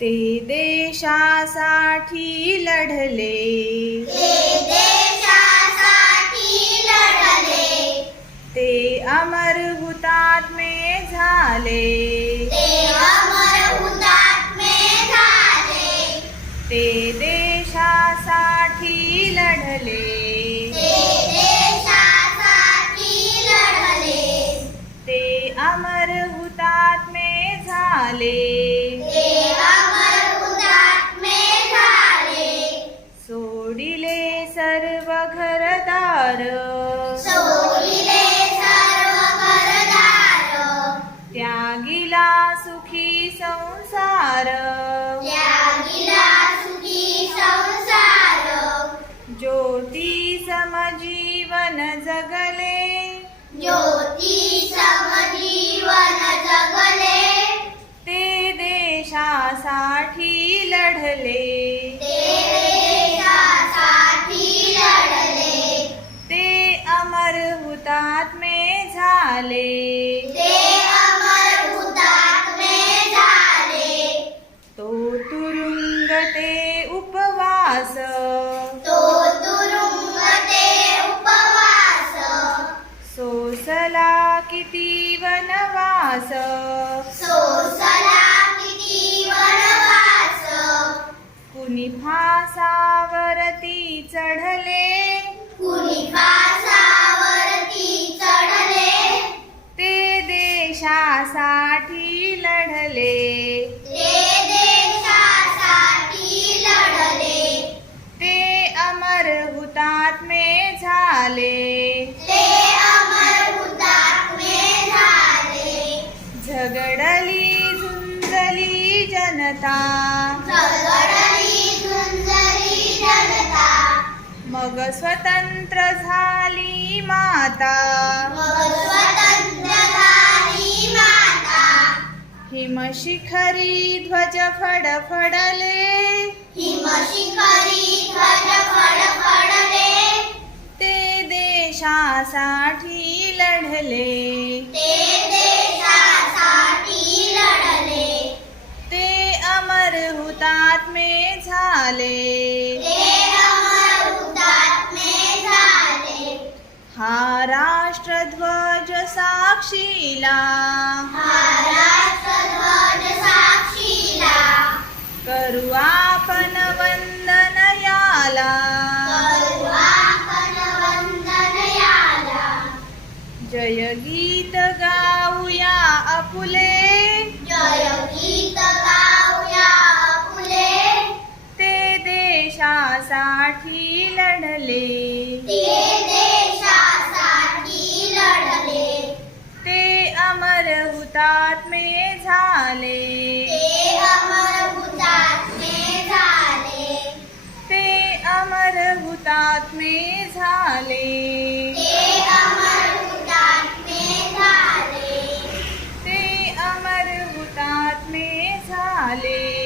ते देशासाठी लढले. ते देशासाठी लढले. ते अमर हुतात्मे झाले. ते अमर हुतात्मे झाले. ते देशासाठी लढले. ते देशासाठी लढले. ते अमर हुतात्मे झाले. ते कर त्यागिला सुखी संसार. त्यागिला सुखी संसार ज्योती समजीवन जगले ज्योती समजीवन जगले. ते देशासाठी लढले. झाले. ते तुरुंग ते उपवास. तो तुरुंग ते उपवास. सोसला किती वनवास. देशासाठी लढले. ते देशासाठी लढले. ते अमर हुतात्मे झाले. ते अमर हुतात्मे झाले. झगडली झुंजली जनता. झगडली झुंजली जनता. मग स्वतंत्र झाली माता. हिमशिखरी ध्वज फडफडले. हिमशिखरी ध्वज फडफडले. ते देशासाठी लढले. ते देशासाठी लढले. ते अमर हुतात्मे झाले. ते अमर हुतात्मे झाले. हा राष्ट्रध्वज साक्षीला. जय गीत गाऊया आपुले. जय गीत गाऊया आपुले. ते देशासाठी लढले. ते देशासाठी लढले. ते अमर हुतात्मे झाले. Mali.